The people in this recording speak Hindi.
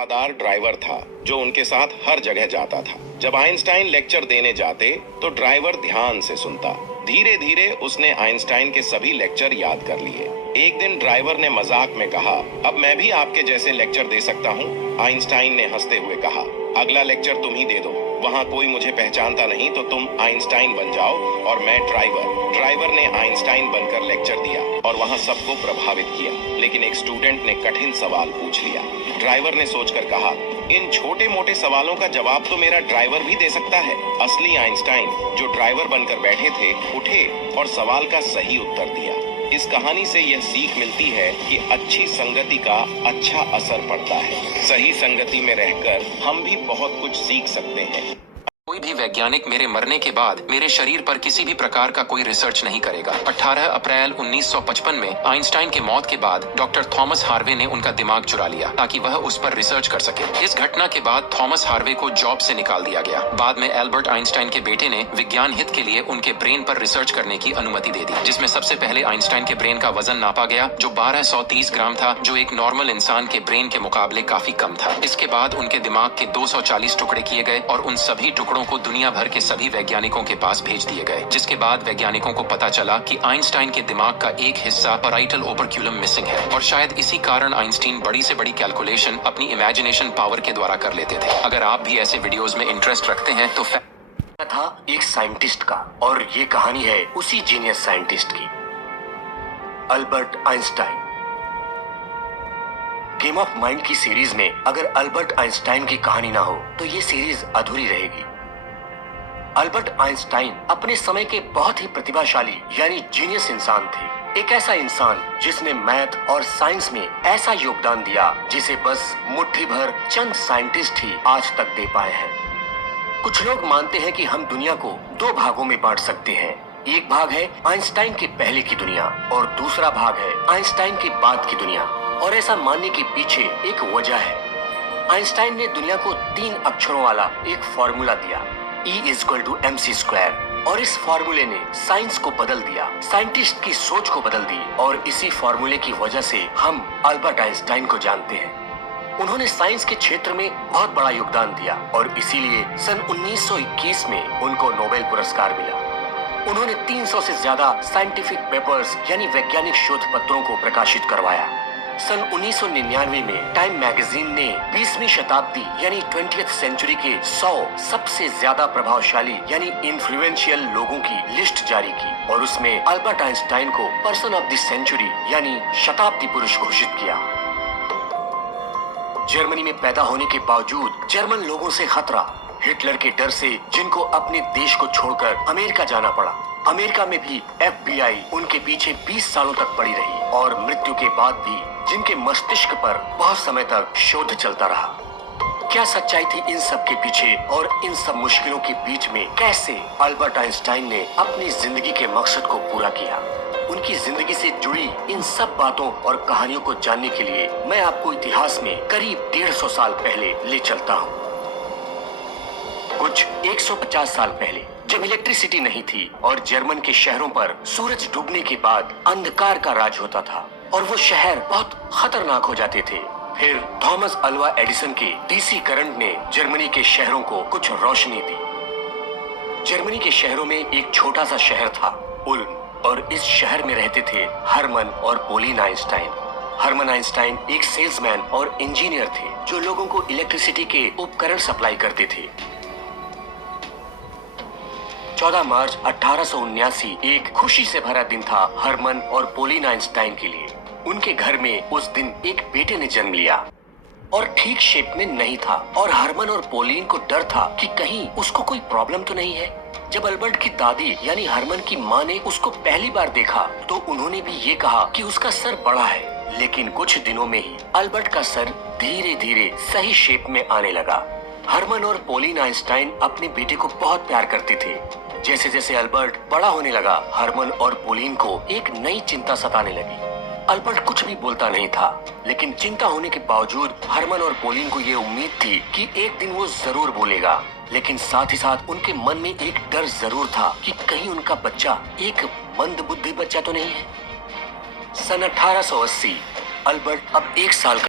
वफादार ड्राइवर था जो उनके साथ हर जगह जाता था। जब आइंस्टाइन लेक्चर देने जाते तो ड्राइवर ध्यान से सुनता। धीरे धीरे उसने आइंस्टाइन के सभी लेक्चर याद कर लिए। एक दिन ड्राइवर ने मजाक में कहा, अब मैं भी आपके जैसे लेक्चर दे सकता हूँ। आइंस्टाइन ने हंसते हुए कहा, अगला लेक्चर तुम ही दे दो। वहाँ कोई मुझे पहचानता नहीं तो तुम आइंस्टाइन बन जाओ और मैं ड्राइवर। ड्राइवर ने आइंस्टाइन बनकर लेक्चर दिया और वहाँ सबको प्रभावित किया। लेकिन एक स्टूडेंट ने कठिन सवाल पूछ लिया। ड्राइवर ने सोचकर कहा, इन छोटे मोटे सवालों का जवाब तो मेरा ड्राइवर भी दे सकता है। असली आइंस्टाइन जो ड्राइवर बनकर बैठे थे उठे और सवाल का सही उत्तर दिया। इस कहानी से यह सीख मिलती है कि अच्छी संगति का अच्छा असर पड़ता है। सही संगति में रहकर हम भी बहुत कुछ सीख सकते हैं। कोई भी वैज्ञानिक मेरे मरने के बाद मेरे शरीर पर किसी भी प्रकार का कोई रिसर्च नहीं करेगा। 18 अप्रैल 1955 में आइंस्टाइन के मौत के बाद डॉक्टर थॉमस हार्वे ने उनका दिमाग चुरा लिया ताकि वह उस पर रिसर्च कर सके। इस घटना के बाद थॉमस हार्वे को जॉब से निकाल दिया गया। बाद में एल्बर्ट आइंस्टाइन के बेटे ने विज्ञान हित के लिए उनके ब्रेन पर रिसर्च करने की अनुमति दे दी, जिसमें सबसे पहले आइंस्टाइन के ब्रेन का वजन नापा गया जो 1230 ग्राम था, जो एक नॉर्मल इंसान के ब्रेन के मुकाबले काफी कम था। इसके बाद उनके दिमाग के 240 टुकड़े किए गए और उन सभी टुकड़ों को दुनिया भर के सभी वैज्ञानिकों के पास भेज दिए गए, जिसके बाद वैज्ञानिकों को पता चला कि आइंस्टाइन के दिमाग का एक हिस्सा पैराइटल ओपर्क्यूलम मिसिंग है और शायद इसी कारण आइंस्टाइन बड़ी से बड़ी कैलकुलेशन अपनी इमेजिनेशन पावर के द्वारा कर लेते थे। अगर आप भी ऐसे वीडियोस में इंटरेस्ट रखते हैं तो था एक साइंटिस्ट का, और ये कहानी है उसी जीनियस साइंटिस्ट की, Albert Einstein. Game of mind की सीरीज में अगर अल्बर्ट आइंस्टाइन की कहानी ना हो तो ये सीरीज अधूरी रहेगी। अल्बर्ट आइंस्टाइन अपने समय के बहुत ही प्रतिभाशाली यानी जीनियस इंसान थे। एक ऐसा इंसान जिसने मैथ और साइंस में ऐसा योगदान दिया जिसे बस मुट्ठी भर चंद साइंटिस्ट ही आज तक दे पाए हैं। कुछ लोग मानते हैं कि हम दुनिया को दो भागों में बांट सकते हैं। एक भाग है आइंस्टाइन के पहले की दुनिया और दूसरा भाग है आइंस्टाइन के बाद की दुनिया। और ऐसा मानने के पीछे एक वजह है। आइंस्टाइन ने दुनिया को 3 अक्षरों वाला एक फॉर्मूला दिया, E=mc², और इस फॉर्मूले ने साइंस को बदल दिया, साइंटिस्ट की सोच को बदल दी, और इसी फॉर्मूले की वजह से हम अल्बर्ट आइंस्टाइन को जानते हैं। उन्होंने साइंस के क्षेत्र में बहुत बड़ा योगदान दिया और इसीलिए सन 1921 में उनको नोबेल पुरस्कार मिला। उन्होंने 300 से ज्यादा साइंटिफिक पेपर्स यानी वैज्ञानिक शोध पत्रों को प्रकाशित करवाया। सन 1999 में टाइम मैगजीन ने 20वीं शताब्दी यानी 20th सेंचुरी के 100 सबसे ज्यादा प्रभावशाली यानी इन्फ्लुएंशियल लोगों की लिस्ट जारी की और उसमें अल्बर्ट आइंस्टाइन को पर्सन ऑफ द सेंचुरी यानी शताब्दी पुरुष घोषित किया। जर्मनी में पैदा होने के बावजूद जर्मन लोगों से खतरा, हिटलर के डर से जिनको अपने देश को छोड़कर अमेरिका जाना पड़ा। अमेरिका में भी FBI उनके पीछे 20 सालों तक पड़ी रही और मृत्यु के बाद भी जिनके मस्तिष्क पर बहुत समय तक शोध चलता रहा। क्या सच्चाई थी इन सब के पीछे और इन सब मुश्किलों के बीच में कैसे अल्बर्ट आइंस्टाइन ने अपनी जिंदगी के मकसद को पूरा किया? उनकी जिंदगी से जुड़ी इन सब बातों और कहानियों को जानने के लिए मैं आपको इतिहास में करीब 150 साल पहले ले चलता हूँ। कुछ 150 साल पहले जब इलेक्ट्रिसिटी नहीं थी और जर्मन के शहरों पर सूरज डूबने के बाद अंधकार का राज होता था और वो शहर बहुत खतरनाक हो जाते थे। फिर थॉमस अल्वा एडिसन के DC करंट ने जर्मनी के शहरों को कुछ रोशनी दी। जर्मनी के शहरों में एक छोटा सा शहर था, उल्म, और इस शहर में रहते थे हरमन और पोलिन आइंस्टाइन। हरमन आइंस्टाइन एक सेल्समैन और इंजीनियर थे जो लोगों को इलेक्ट्रिसिटी के उपकरण सप्लाई करते थे। 14 मार्च 1879 एक खुशी से भरा दिन था हरमन और पोलिन आइंस्टाइन के लिए। उनके घर में उस दिन एक बेटे ने जन्म लिया और ठीक शेप में नहीं था और हरमन और पोलिन को डर था कि कहीं उसको कोई प्रॉब्लम तो नहीं है। जब अल्बर्ट की दादी यानी हरमन की माँ ने उसको पहली बार देखा तो उन्होंने भी ये कहा कि उसका सर बड़ा है, लेकिन कुछ दिनों में ही अल्बर्ट का सर धीरे धीरे सही शेप में आने लगा। हरमन और पोलिन आइंस्टाइन अपने बेटे को बहुत प्यार करते थे। जैसे जैसे अल्बर्ट बड़ा होने लगा, हरमन और पोलिन को एक नई चिंता सताने लगी। अल्बर्ट कुछ भी बोलता नहीं था, लेकिन चिंता होने के बावजूद हरमन और पोलिन को ये उम्मीद थी कि एक दिन वो जरूर बोलेगा। लेकिन साथ ही साथ उनके मन में एक डर जरूर था कि कहीं उनका बच्चा एक मंदबुद्धि बच्चा तो नहीं है। सन 1880 अल्बर्ट अब 1 साल का